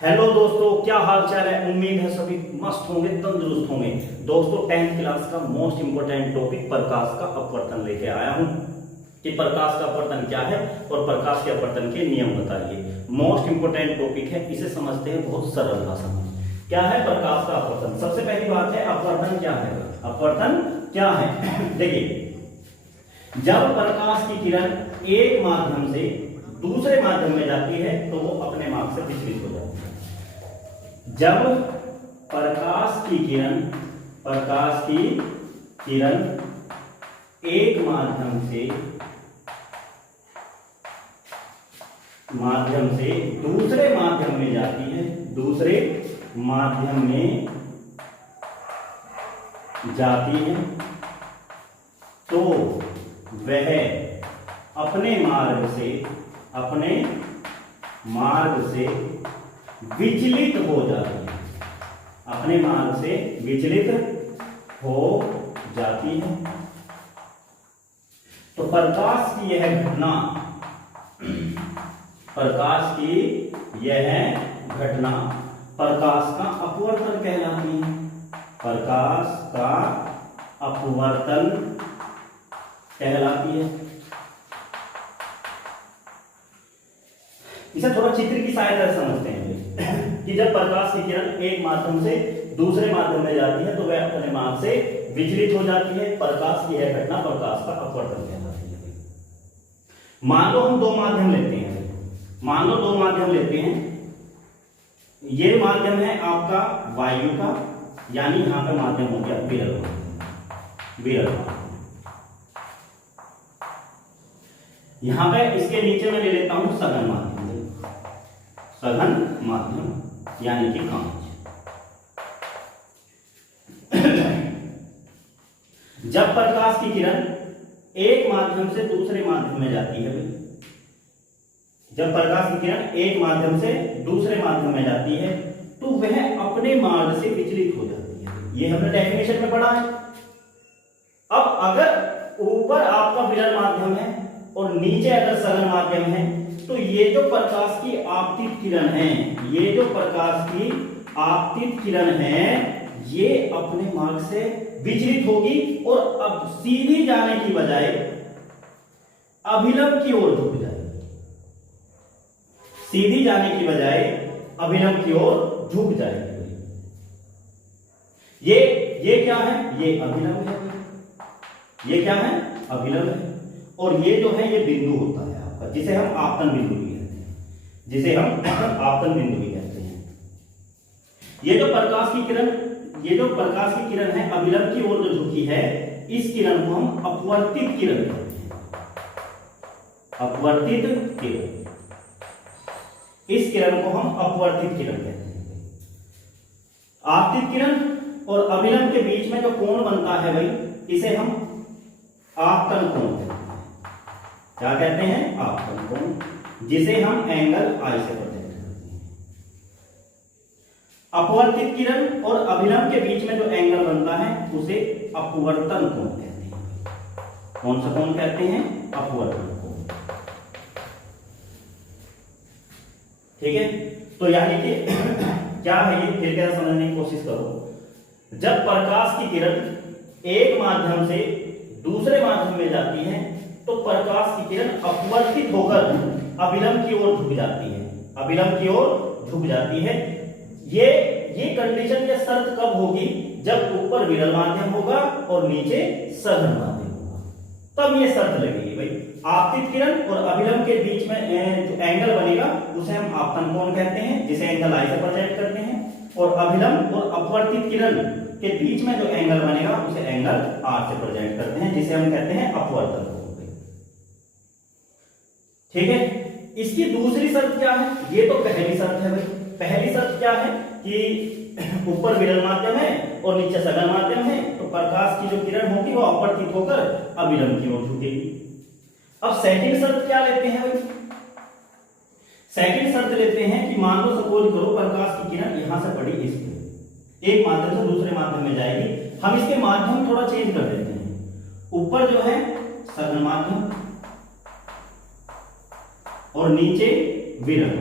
Hello दोस्तों, क्या हाल चाल है। उम्मीद है सभी मस्त होंगे, तंदुरुस्त होंगे। दोस्तों 10th क्लास का मोस्ट इंपोर्टेंट टॉपिक प्रकाश का अपवर्तन लेके आया हूं कि प्रकाश का अपवर्तन क्या है और प्रकाश के अपवर्तन के नियम बताइए। मोस्ट इंपोर्टेंट टॉपिक है, इसे समझते हैं बहुत सरल भाषा में। क्या है प्रकाश का अपवर्तन? सबसे पहली बात है, अपवर्तन क्या है। अपवर्तन क्या है देखिए, जब प्रकाश की किरण एक माध्यम से दूसरे माध्यम में जाती है तो वो अपने मार्ग से विचलित हो जाती है। जब प्रकाश की किरण एक माध्यम से दूसरे माध्यम में जाती है, दूसरे माध्यम में जाती है तो वह अपने मार्ग से विचलित हो जाती है, अपने मार्ग से विचलित हो जाती है। तो प्रकाश की यह घटना प्रकाश का अपवर्तन कहलाती है। प्रकाश का अपवर्तन कहलाती है। इसे थोड़ा चित्र की सहायता से समझते हैं कि जब प्रकाश की किरण एक माध्यम से दूसरे माध्यम में जाती है तो वह अपने मार्ग से विचलित हो जाती है। प्रकाश की यह घटना प्रकाश का अपवर्तन कहलाती है। मान लो हम दो माध्यम लेते हैं। ये माध्यम है आपका वायु का, यानी यहां पर माध्यम हो गया विरल माध्यम। यहां पे इसके नीचे मैं ले लेता हूं सघन माध्यम यानी कि कांच। जब प्रकाश की किरण एक माध्यम से दूसरे माध्यम में जाती है, तो वह अपने मार्ग से विचलित हो जाती है। ये हमने डेफिनेशन में पढ़ा है। अब अगर ऊपर आपका विरल माध्यम है और नीचे अगर सघन माध्यम है, तो ये जो प्रकाश की आपतित किरण है, ये अपने मार्ग से विचलित होगी और अब सीधी जाने की बजाय अभिलंब की ओर झुक जाएगी। ये क्या है? ये अभिलंब है। और ये जो है ये बिंदु होता है आपका, जिसे हम आपतन बिंदु भी कहते हैं। ये जो प्रकाश की किरण है अभिलंब की ओर जो झुकी है, इस किरण को हम अपवर्तित किरण कहते हैं। इस किरण को हम अपवर्तित किरण कहते हैं। आपतित किरण और अभिलंब के बीच में जो कोण बनता है भाई, इसे हम आपतन कोण कहते हैं। क्या कहते हैं? आपतन कोण, जिसे हम एंगल आई से प्रेजेंट करते हैं। अपवर्तित किरण और अभिलंब के बीच में जो एंगल बनता है उसे अपवर्तन कोण कहते हैं। कौन सा कोण कहते हैं? अपवर्तन कोण। ठीक है, तो यानी कि क्या है ये, फिर क्या समझने की कोशिश करो। जब प्रकाश की किरण एक माध्यम से दूसरे माध्यम में जाती है तो प्रकाश की किरण अपवर्तित होकर अभिलंब की ओर झुक जाती है। ये कंडीशन या शर्त कब होगी? जब ऊपर विरल माध्यम होगा और नीचे सघन माध्यम होगा, तब ये शर्त लगेगी भाई। आपतित किरण और अभिलंब के बीच में जो एंगल बनेगा उसे हम आपतन कोण कहते हैं, जिसे एंगल आई से प्रेजेंट करते हैं। और अभिलंब और अपवर्तित किरण के बीच में जो एंगल बनेगा उसे एंगल आर से प्रेजेंट करते हैं, जिसे हम कहते हैं अपवर्तन कोण। ठीक है, इसकी दूसरी शर्त क्या है? ये तो पहली शर्त है भाई। पहली शर्त क्या है कि ऊपर विरल माध्यम है और नीचे सघन माध्यम है, तो प्रकाश की जो किरण होगी वो अपवर्तित होकर अभिलंब की ओर झुकेगी। अब सेकंड शर्त क्या लेते हैं भाई? सेकंड शर्त लेते हैं कि मान लो सपोज करो प्रकाश की किरण यहां से पड़ी इस पे, एक माध्यम से दूसरे माध्यम में जाएगी। हम इसके माध्यम थोड़ा चेंज कर देते हैं। ऊपर जो है सघन माध्यम और नीचे विरल।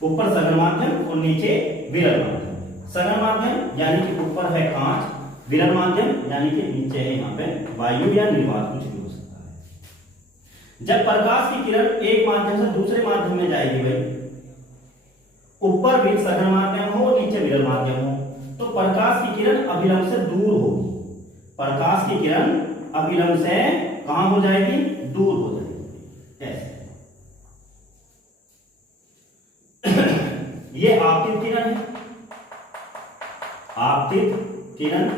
ऊपर सघन माध्यम और नीचे विरल माध्यम। सघन माध्यम यानी कि ऊपर है कांच, विरल माध्यम यानी कि नीचे है यहाँ पे वायु या निर्वात, कुछ भी हो सकता है। जब प्रकाश की किरण एक माध्यम से दूसरे माध्यम में जाएगी भाई, ऊपर भी सघन माध्यम हो नीचे विरल माध्यम हो, तो प्रकाश की किरण अभिलंब से दूर होगी। प्रकाश की किरण अभिलंब से कहां हो जाएगी? दूर हो जाएगी, ऐसे। ये आपतित किरण है, आपतित किरण,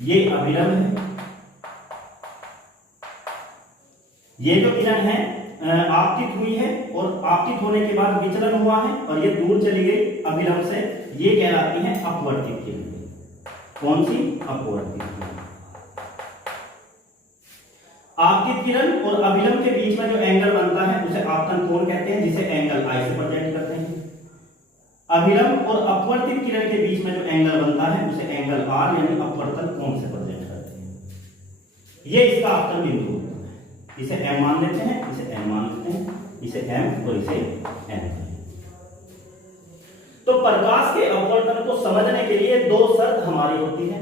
ये अभिलंब है। ये जो किरण है आपतित हुई है और आपतित होने के बाद विचलन हुआ है और ये दूर चली गई अभिलंब से, ये कहलाती है अपवर्तित किरण। कौन सी? अपवर्तित किरण। आपतित किरण और अभिलंब के बीच में जो एंगल बनता है उसे आपतन कोण कहते हैं, जिसे एंगल आई से प्रेजेंट करते हैं। अभिलंब और अपवर्तित किरण के बीच में जो एंगल बनता है उसे एंगल आर यानी अपवर्तन कोण से प्रेजेंट करते हैं। ये इसका आपतन बिंदु होता है। इसे एम मान लेते हैं, इसे एन मान लेते हैं, इसे एम और इसे एन। तो प्रकाश के अपवर्तन को समझने के लिए दो शर्त हमारी होती है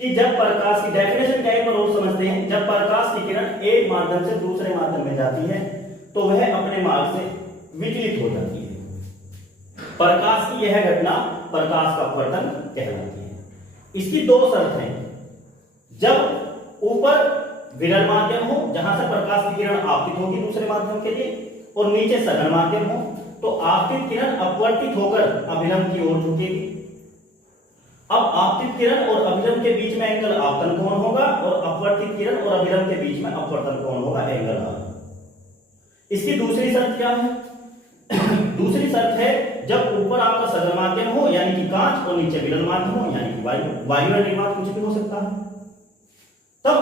कि जब प्रकाश की डेफिनेशन क्या है पर और समझते हैं। जब प्रकाश की किरण एक माध्यम से दूसरे माध्यम में जाती है तो वह अपने मार्ग से विचलित हो जाती है। प्रकाश की यह घटना प्रकाश का अपवर्तन कहलाती है। इसकी दो शर्त हैं। जब ऊपर विरल माध्यम हो जहां से प्रकाश की किरण आपतित होगी दूसरे माध्यम के लिए, और नीचे सघन माध्यम हो, तो आपतित किरण अपवर्तित होकर अभिलंब की ओर झुकेगी। अब आपतित किरण और अभिलंब के बीच में एंगल आपतन कोण होगा और अपवर्तित किरण और अभिलंब के बीच में अपवर्तन कोण होगा एंगल आर। इसकी दूसरी शर्त क्या है? दूसरी शर्त है जब ऊपर आपका सघन माध्यम हो यानी कि कांच और नीचे विरल माध्यम हो यानी कि वायु, वायु या निर्वात, कुछ भी हो सकता है, तब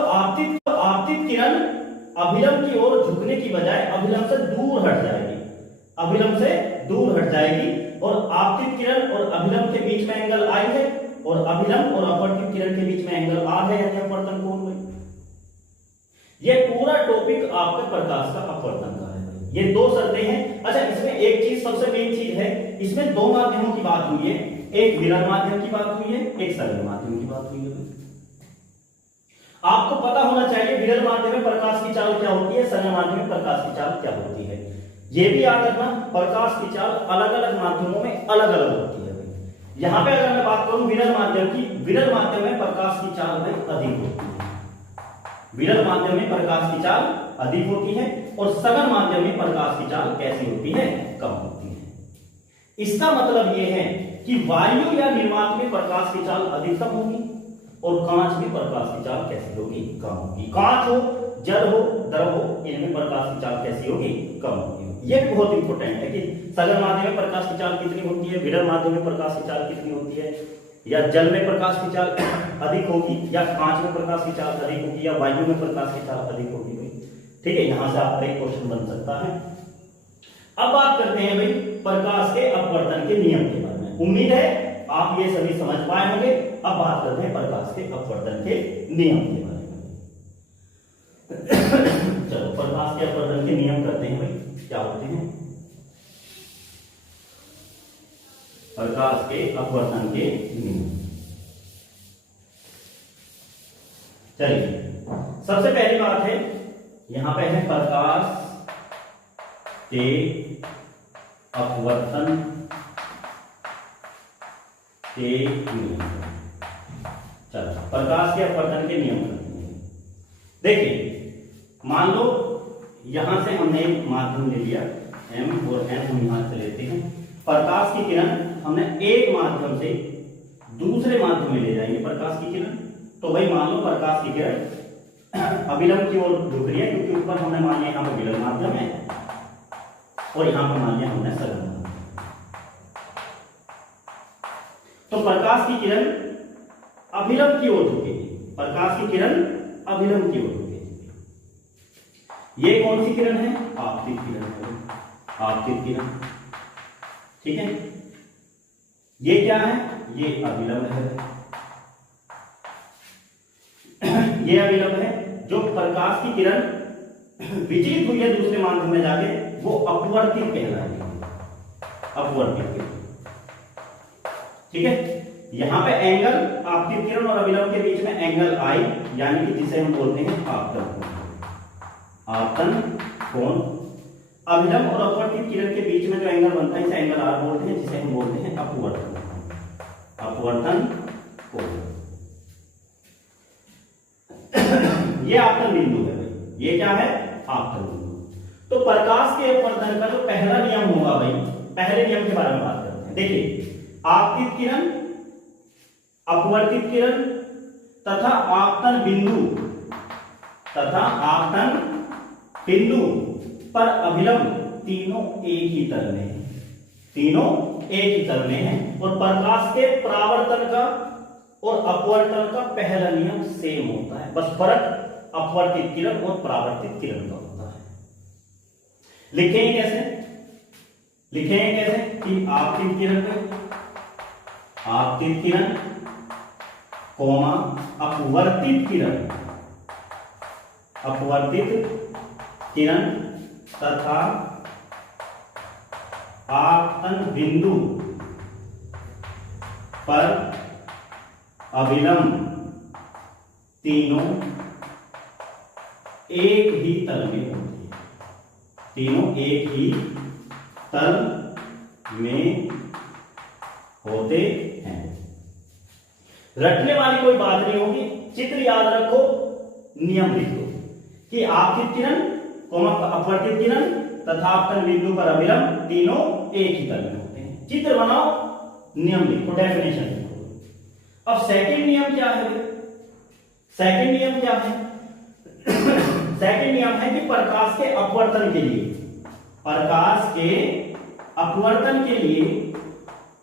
आपतित किरण अभिलंब की ओर झुकने की बजाय अभिलंब से दूर हट जाएगी। अभिलंब से दूर हट जाएगी और आपतित किरण और अभिलंब के बीच में एंगल आई है और अभिलंब और अपवर्तित किरण के बीच में एंगल आर है यानी अपवर्तन कोण हुई। ये पूरा टॉपिक आपके प्रकाश का अपवर्तन का है। ये दो शर्तें हैं। अच्छा, इसमें एक चीज सबसे मेन चीज है, इसमें दो माध्यमों की बात हुई है। एक विरल माध्यम की बात हुई है, एक सघन माध्यम की बात हुई है। आपको पता होना चाहिए विरल माध्यम में प्रकाश की चाल क्या होती है, सघन माध्यम में प्रकाश की चाल क्या होती है। ये भी याद रखना, प्रकाश की चाल अलग अलग माध्यमों में अलग अलग होती है। यहां पे अगर मैं बात करूं विरल माध्यम की, विरल माध्यम में प्रकाश की चाल में अधिक होती है। विरल माध्यम में प्रकाश की चाल अधिक होती है और सघन माध्यम में प्रकाश की चाल कैसी होती है? कम होती है। इसका मतलब यह है कि वायु या निर्वात में प्रकाश की चाल अधिकतम होगी और कांच में प्रकाश की चाल कैसी होगी? कम होगी। कांच हो, जल हो, द्रव हो, इनमें प्रकाश की चाल कैसी होगी? कम होगी। यह भी बहुत इंपॉर्टेंट है कि सघन माध्यम में प्रकाश की चाल कितनी होती है, विरल माध्यम में प्रकाश की चाल कितनी होती है, या जल में प्रकाश की चाल अधिक होगी, या कांच में प्रकाश की चाल अधिक होगी, या वायु में प्रकाश की चाल अधिक होगी। ठीक है, यहां से आपका एक क्वेश्चन बन सकता है। अब बात करते हैं भाई प्रकाश के अपवर्तन के नियम के बारे में। उम्मीद है आप ये सभी समझ पाए होंगे। अब बात करते हैं प्रकाश के अपवर्तन के नियम के बारे में। चलो, प्रकाश के अपवर्तन के नियम करते हैं भाई, क्या होते हैं प्रकाश के अपवर्तन के नियम। चलिए, सबसे पहली बात है यहां पे है प्रकाश के अपवर्तन के नियम। चलो, प्रकाश के अपवर्तन के नियम करते हैं। देखिए, मान लो यहां से हमने एक माध्यम ले लिया m और n, हम यहां से लेते हैं। प्रकाश की किरण हमने एक माध्यम से दूसरे माध्यम में ले जाएंगे प्रकाश की किरण। तो भाई मान लो प्रकाश की किरण अभिलंब की ओर झुक रही है क्योंकि ऊपर हमने मान लिया यहां पर विरल माध्यम है और यहां पर मान लिया हमने सघन माध्यम। तो प्रकाश की किरण अभिलंब की ओर झुकेगी। प्रकाश की किरण अभिलंब की ओर झुकेगी। ये कौन सी किरण है? आपतित किरण है। आपतित किरण, ठीक है। ये क्या है? ये अभिलंब है। ये अभिलंब है। जो प्रकाश की किरण विचलित हुई है दूसरे माध्यम में जाके, वो अपवर्तित कहलाएगी। अपवर्तित किरण। ठीक है, यहां पे एंगल आपतित किरण और अभिलंब के बीच में एंगल आई, यानी कि जिसे हम बोलते हैं आपतन कोण। आपतन कोण। अभिलंब और अपवर्तित किरण के बीच में जो एंगल बनता है इसे एंगल आर बोलते हैं, जिसे हम बोलते हैं अपवर्तन कोण। अपवर्तन कोण। ये आपतन बिंदु है भाई, ये क्या है? आपतन बिंदु। तो प्रकाश के अपवर्तन का जो पहला नियम होगा भाई, पहले नियम के बारे में बात करते हैं। देखिए, आपतित किरण, अपवर्तित किरण तथा आपतन बिंदु पर अभिलंब तीनों एक ही तल में है। तीनों एक ही तल में है और प्रकाश के परावर्तन का और अपवर्तन का पहला नियम सेम होता है, बस फर्क अपवर्तित किरण और परावर्तित किरण का होता है। लिखेंगे कैसे? लिखेंगे कैसे कि आपतित किरण पे आपतित किरण कोमा अपवर्तित किरण तथा आपतन बिंदु पर अभिलंब तीनों एक ही तल में होते हैं। तीनों एक ही तल में होते हैं। रटने वाली कोई बात नहीं होगी, चित्र याद रखो, नियम लिखो कि आपतित किरण कोमा अपवर्तित किरण तथा आपतन बिंदु पर अभिलंब तीनों एक ही तल में होते हैं। चित्र बनाओ, नियम लिखो, डेफिनेशन लिखो। अब सेकंड नियम क्या है? सेकंड नियम क्या है? सेकंड नियम है कि प्रकाश के अपवर्तन के लिए, प्रकाश के अपवर्तन के लिए,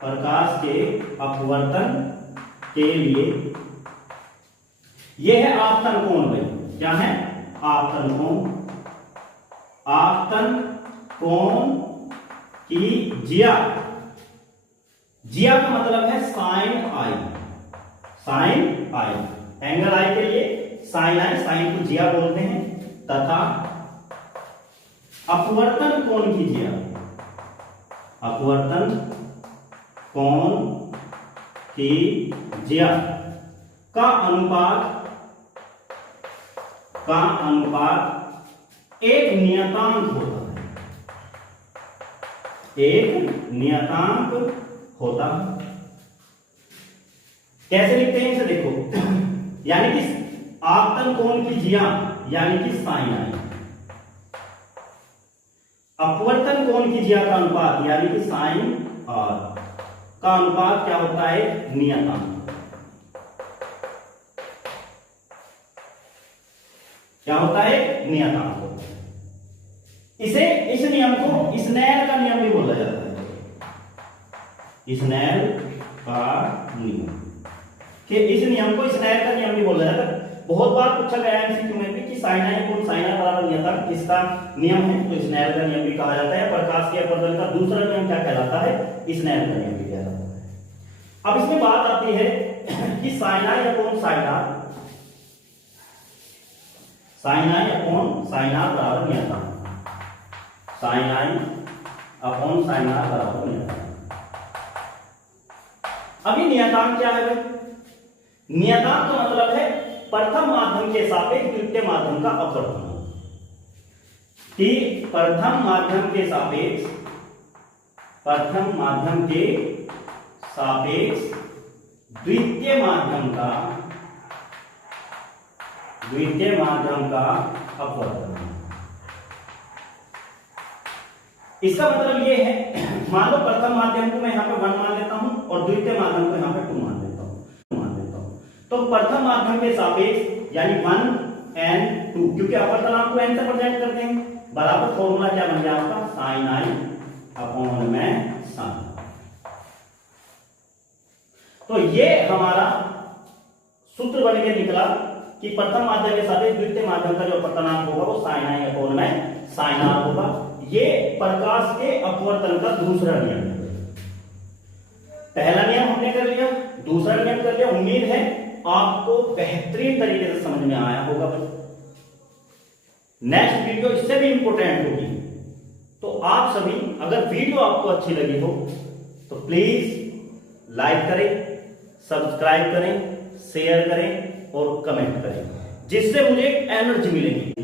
प्रकाश के अपवर्तन के लिए यह है आपतन कोण भाई। क्या है? आपतन कोण। आपतन कोण की जिया, जिया का मतलब है साइन आई। साइन आई, एंगल आई के लिए साइन आई, साइन को जिया बोलते हैं। तथा अपवर्तन कोण की जिया, अपवर्तन कोण की जिया का अनुपात एक नियतांक होता है। एक नियतांक होता है। कैसे लिखते हैं इसे? देखो, यानी कि आपतन कोण की जिया यानी कि साइन आई, अपवर्तन कोण की जिया का अनुपात यानी कि साइन आर का अनुपात क्या होता है? नियतांक। क्या होता है? नियतांक होता है। इस नियम को स्नेल का नियम भी बोला जाता है। स्नेल का नियम, कि इस नियम को स्नेल का नियम भी बोला जाता है। बहुत बार पूछा गया है एमसीक्यू में भी कि साइन आई कोण साइन आर बराबर नियतांक किसका नियम है, तो स्नेल का नियम भी कहा जाता है। प्रकाश के अपवर्तन का दूसरा नियम क्या कहलाता है? स्नेल का नियम भी कहलाता है। अब इसमें बात आती है कि sine i upon sine r, sine i upon sine r बराबर नियतांक। Sine i upon sine r बराबर नियतांक। अभी नियतांक क्या है? नियतांक का मतलब है प्रथम माध्यम के सापेक्ष द्वितीय माध्यम का अपवर्तन। कि प्रथम माध्यम के सापेक्ष द्वितीय माध्यम का अपवर्तन। इसका मतलब ये है, मान लो प्रथम माध्यम को मैं यहां पे 1 मान लेता हूं और द्वितीय माध्यम को यहां पे 2 मान लेता हूं। तो प्रथम माध्यम के सापेक्ष यानी 1 एंड 2, क्योंकि अपवर्तनांक को n से प्रेजेंट करते हैं, बराबर फॉर्मूला क्या बन गया आपका? साइन आई अपॉन में साइन। तो ये हमारा सूत्र बन के निकला कि प्रथम माध्यम के सापेक्ष द्वितीय माध्यम का जो अपवर्तनांक होगा वो साइन आई अपॉन में साइन आर होगा। ये प्रकाश के अपवर्तन का दूसरा नियम है। पहला नियम हमने कर लिया, दूसरा नियम कर लिया। उम्मीद है आपको बेहतरीन तरीके से समझ में आया होगा। नेक्स्ट वीडियो इससे भी इंपॉर्टेंट होगी, तो आप सभी अगर वीडियो आपको अच्छी लगी हो तो प्लीज लाइक करें, सब्सक्राइब करें, शेयर करें और कमेंट करें, जिससे मुझे एनर्जी मिलेगी